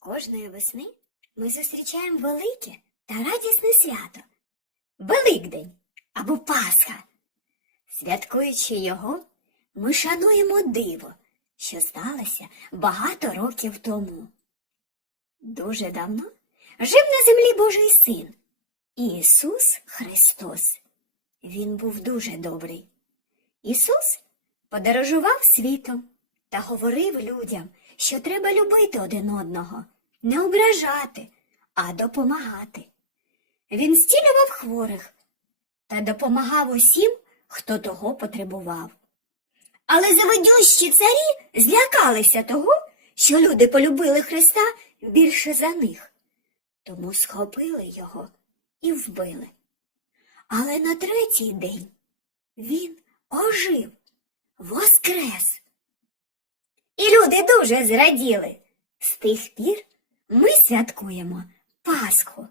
Кожної весни ми зустрічаємо велике та радісне свято Великдень або Пасха. Святкуючи його, ми шануємо диво, що сталося багато років тому. Дуже давно жив на землі Божий син Ісус Христос. Він був дуже добрий. Ісус подорожував світом та говорив людям, що треба любити один одного, не ображати, а допомагати. Він зцілював хворих та допомагав усім, хто того потребував. Але завидющі царі злякалися того, що люди полюбили Христа більше за них, тому схопили його і вбили. Але на третій день він ожив, воскрес. І люди дуже зраділи. З тих пір ми святкуємо Пасху.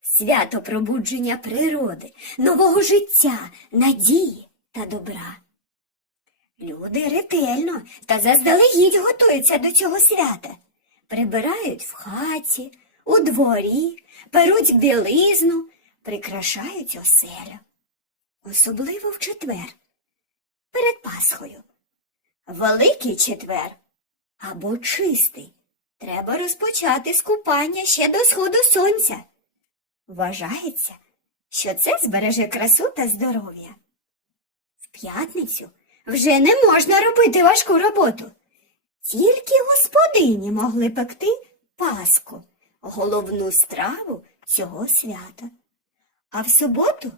Свято пробудження природи, нового життя, надії та добра. Люди ретельно та заздалегідь готуються до цього свята. Прибирають в хаті, у дворі, перуть білизну, прикрашають оселю. Особливо в четвер, перед Пасхою. Великий четвер або чистий. Треба розпочати з купання ще до сходу сонця. Вважається, що це збереже красу та здоров'я. В п'ятницю вже не можна робити важку роботу. Тільки господині могли пекти паску, головну страву цього свята. А в суботу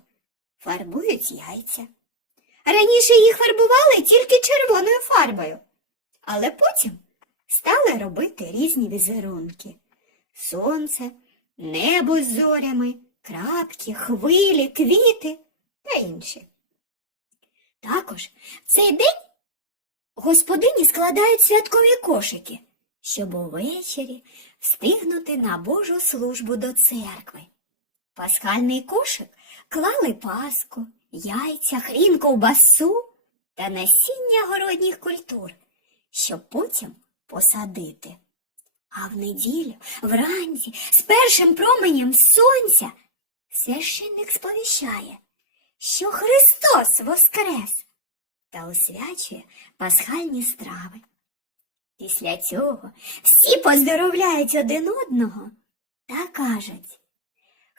фарбують яйця. Раніше їх фарбували тільки червоною фарбою, але потім стали робити різні візерунки. Сонце, небо з зорями, крапки, хвилі, квіти та інші. Також в цей день господині складають святкові кошики, щоб увечері встигнути на Божу службу до церкви. Пасхальний кошик клали паску, яйця, хрін, ковбасу та насіння городніх культур, щоб потім посадити. А в неділю, вранці, з першим променем сонця, священник сповіщає, що Христос воскрес та освячує пасхальні страви. Після цього всі поздоровляють один одного та кажуть